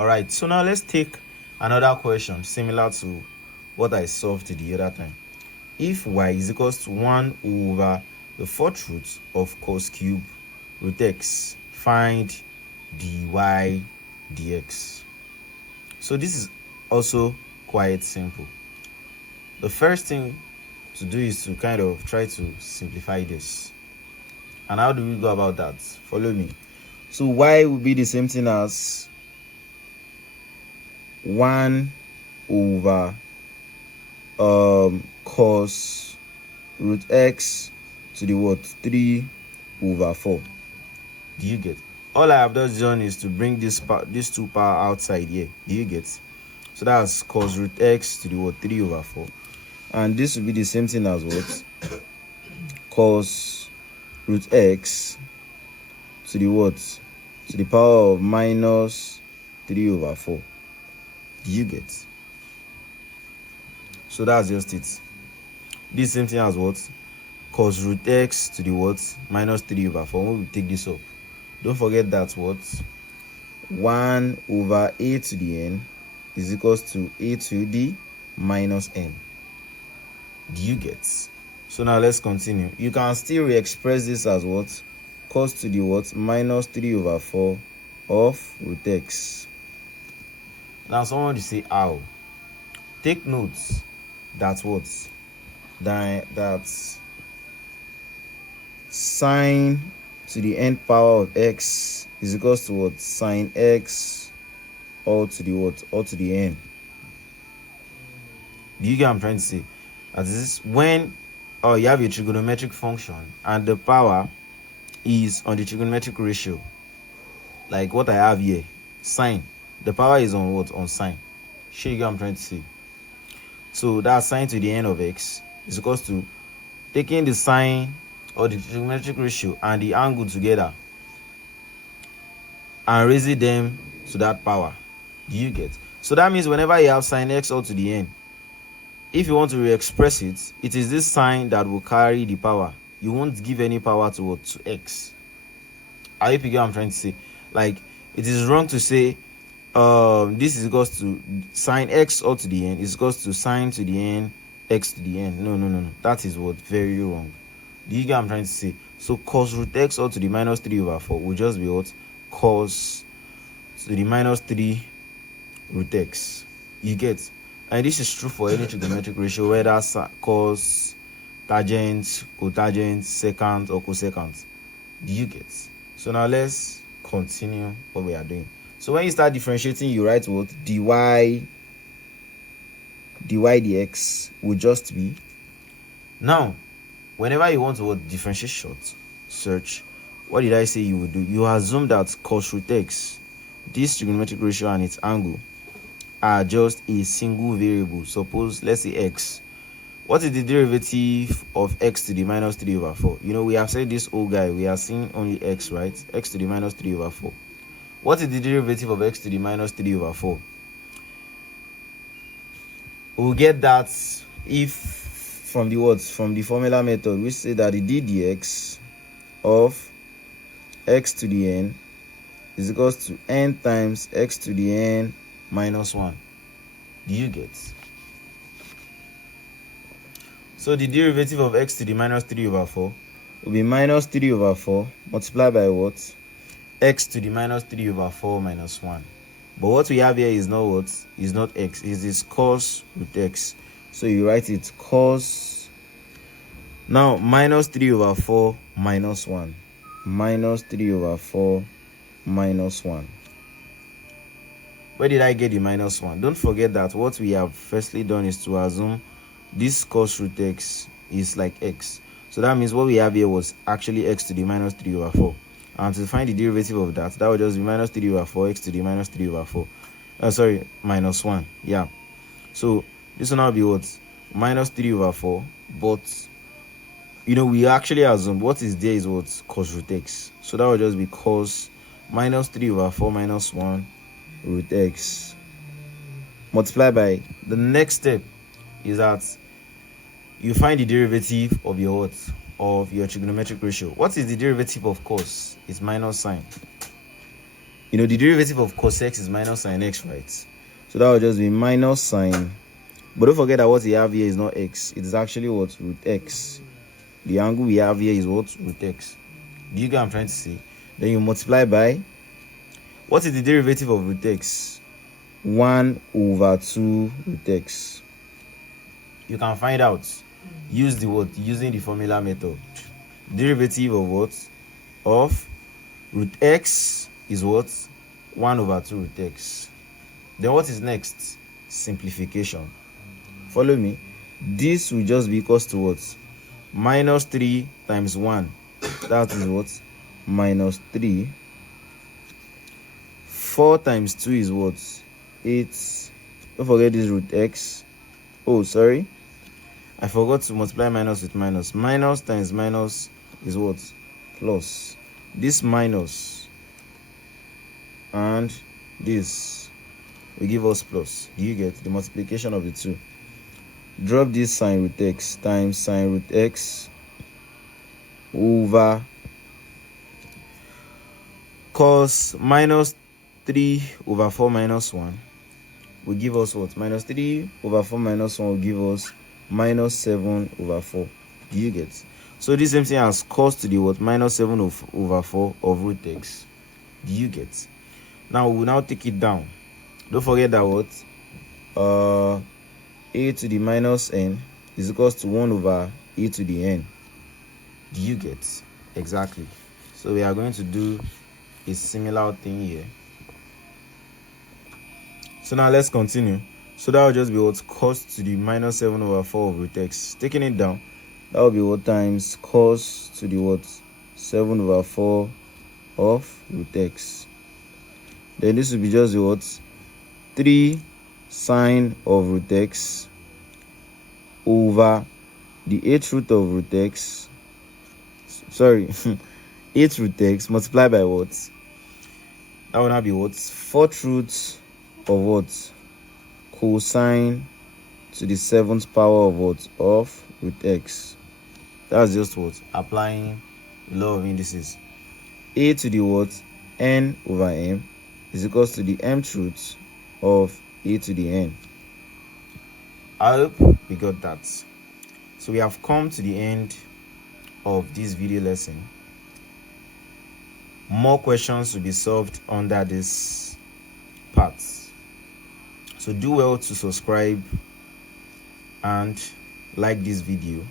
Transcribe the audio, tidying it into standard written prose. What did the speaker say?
All right, so now let's take another question similar to what I solved the other time. If y is equals to 1 over the fourth root of cos cube root x, find dy dx. So this is also quite simple. The first thing to do is to kind of try to simplify this. And how do we go about that? Follow me. So y will be the same thing as 1 over cos root x to the what? 3 over 4. Do you get? All I have just done is to bring this two power outside here. Do you get? So that's cos root x to the what? 3 over 4. And this will be the same thing as what? Cos root x to the what? To the power of minus 3 over 4. Do you get? So that's just it. This same thing as what? Cos root x to the what? Minus 3 over 4. When we take this up, don't forget that what? 1 over a to the n is equals to a to the minus n. Do you get? So now let's continue. You can still re-express this as what? Cos to the what? Minus 3 over 4 of root x. Now someone will say how? Take notes that what? That sine to the n power of x is equals to what? Sine x all to the what? All to the n. Do you get what I'm trying to say? That is when you have a trigonometric function and the power is on the trigonometric ratio, like what I have here, sine. The power is on what? On sine. Sure, you get what I'm trying to say? So that's sine to the n of x is equals to taking the sine or the trigonometric ratio and the angle together and raising them to that power. Do you get? So that means whenever you have sine x all to the n, if you want to re-express it, it is this sign that will carry the power. You won't give any power to what? To x. I hope you get what I'm trying to say. Like, it is wrong to say this is equals to sine x all to the n is equals to sine to the n x to the n. No. That is what? Very wrong. Do you get what I'm trying to say? So cos root x all to the minus 3 over 4 will just be what? Cos to the minus 3 root x. You get? And this is true for any trigonometric ratio, whether cos, tangent, cotangent, secant, or cosecant. Do you get? So now let's continue what we are doing. So when you start differentiating, you write what? dy dx will just be. Now, whenever you want to differentiate short, search, what did I say you would do? You assume that cos root x, this trigonometric ratio and its angle, are just a single variable. Suppose, let's say x. What is the derivative of x to the minus 3 over 4? You know, we have said this whole guy, we are seeing only x, right? X to the minus 3 over 4. What is the derivative of x to the minus 3 over 4? We'll get that if from the words, from the formula method, we say that the d dx of x to the n is equals to n times x to the n minus 1. Do you get? So the derivative of x to the minus 3 over 4 will be minus 3 over 4 multiplied by what? X to the minus 3 over 4 minus 1. But what we have here is not what? Is not x. It is cos root x. So you write it cos. Now minus 3 over 4 minus 1. Minus 3 over 4 minus 1. Where did I get the minus 1? Don't forget that what we have firstly done is to assume this cos root x is like x. So that means what we have here was actually x to the minus 3 over 4. And to find the derivative of that, that would just be minus 3 over 4 x to the minus 3 over 4. Minus 1. Yeah. So this will now be what? Minus 3 over 4. But, you know, we actually assumed what is there is what? Cos root x. So that would just be cos minus 3 over 4 minus 1 root x multiplied by the next step is that you find the derivative of your what? Of your trigonometric ratio. What is the derivative of cos? It's minus sine. You know, the derivative of cos x is minus sin x, right? So that will just be minus sine. But don't forget that what we have here is not x. It is actually what? Root x. The angle we have here is what? Root x. Do you get what I'm trying to say? Then you multiply by, what is the derivative of root x? 1 over 2 root x. You can find out. Use the what? Using the formula method. Derivative of what? Of root x is what? 1 over 2 root x. Then what is next? Simplification. Follow me. This will just be equals to what? Minus 3 times 1. That is what? Minus 3. 4 times 2 is what? 8. Don't forget this root x. Oh, sorry. I forgot to multiply minus with minus. Minus times minus is what? Plus. This minus and this will give us plus. Do you get the multiplication of the two? Drop this sine root x times sine root x over cos minus 3 over 4 minus 1 will give us what? Minus 3 over 4 minus 1 will give us minus 7 over 4. Do you get? So this same thing as cos to the what? Minus 7 over 4 of root x. Do you get? Now we will now take it down. Don't forget that what? A to the minus n is equals to 1 over a to the n. Do you get? Exactly. So we are going to do a similar thing here. So now let's continue. So that will just be what? Cos to the minus 7 over 4 of root x. Taking it down, that will be what? Times cos to the what? 7 over 4 of root x. Then this will be just the what? 3 sine of root x over the 8th root of root x. Sorry, 8 root x multiplied by what? That will now be what? 4th root of what? Cosine to the 7th power of what? Of root x. That's just what? Applying the law of indices. A to the what? N over m is equals to the mth root of a to the n. I hope we got that. So we have come to the end of this video lesson. More questions will be solved under this part. So do well to subscribe and like this video.